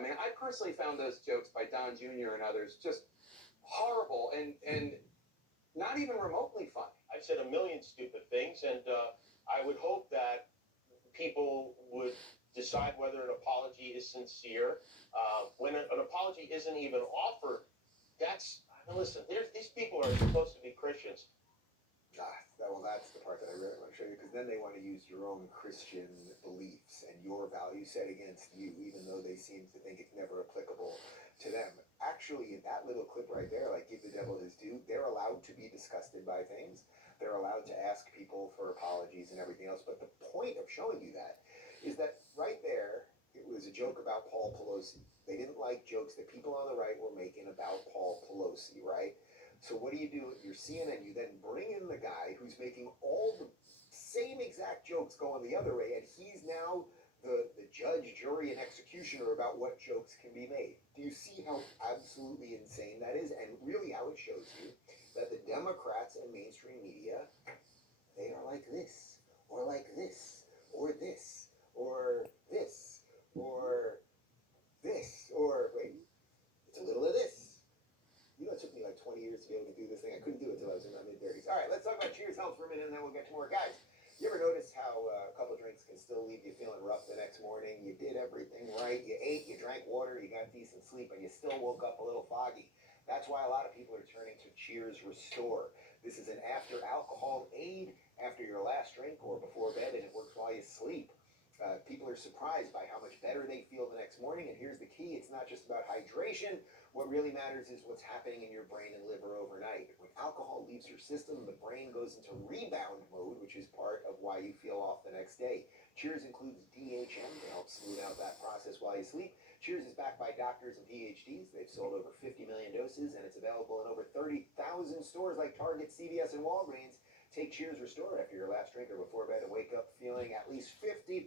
I mean, I personally found those jokes by Don Jr. and others just horrible and not even remotely funny. I've said a million stupid things, and I would hope that people would decide whether an apology is sincere. When an apology isn't even offered, that's, listen, these people are supposed to be Christians. That's the part that I really want to show you, because then they want to use your own Christian beliefs and your value set against you, even though they seem to think it's never applicable to them. Actually, in that little clip right there, like give the devil his due, they're allowed to be disgusted by things. They're allowed to ask people for apologies and everything else. But the point of showing you that is that right there, it was a joke about Paul Pelosi. They didn't like jokes that people on the right were making about Paul Pelosi, right? So what do? You're CNN, you then bring in the guy who's making all the same exact jokes going the other way, and he's now the judge, jury, and executioner about what jokes can be made. Do you see how absolutely insane that is? And really how it shows you that the Democrats and mainstream media, they are like this, or like this, or this, or this, or this, or wait, it's a little of this. You know, it took me like 20 years to be able to do this thing. I couldn't do it until I was in my mid-30s. All right, let's talk about Cheers Health for a minute, and then we'll get to more. Guys, you ever notice how a couple drinks can still leave you feeling rough the next morning? You did everything right. You ate, you drank water, you got decent sleep, and you still woke up a little foggy. That's why a lot of people are turning to Cheers Restore. This is an after-alcohol aid after your last drink or before bed, and it works while you sleep. People are surprised by how much better they feel the next morning, and here's the key. It's not just about hydration. What really matters is what's happening in your brain and liver overnight. When alcohol leaves your system, the brain goes into rebound mode, which is part of why you feel off the next day. Cheers includes DHM to help smooth out that process while you sleep. Cheers is backed by doctors and PhDs. They've sold over 50 million doses, and it's available in over 30,000 stores like Target, CVS, and Walgreens. Take Cheers Restore after your last drink or before bed and wake up feeling at least 50%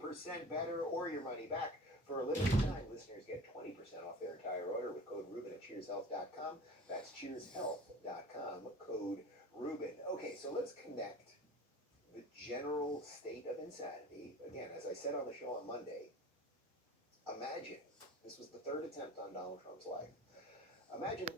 better or your money back. For a limited time, listeners get 20% off their entire order with code Ruben at cheershealth.com. That's cheershealth.com, code Ruben. Okay, so let's connect the general state of insanity. Again, as I said on the show on Monday, imagine, this was the third attempt on Donald Trump's life. Imagine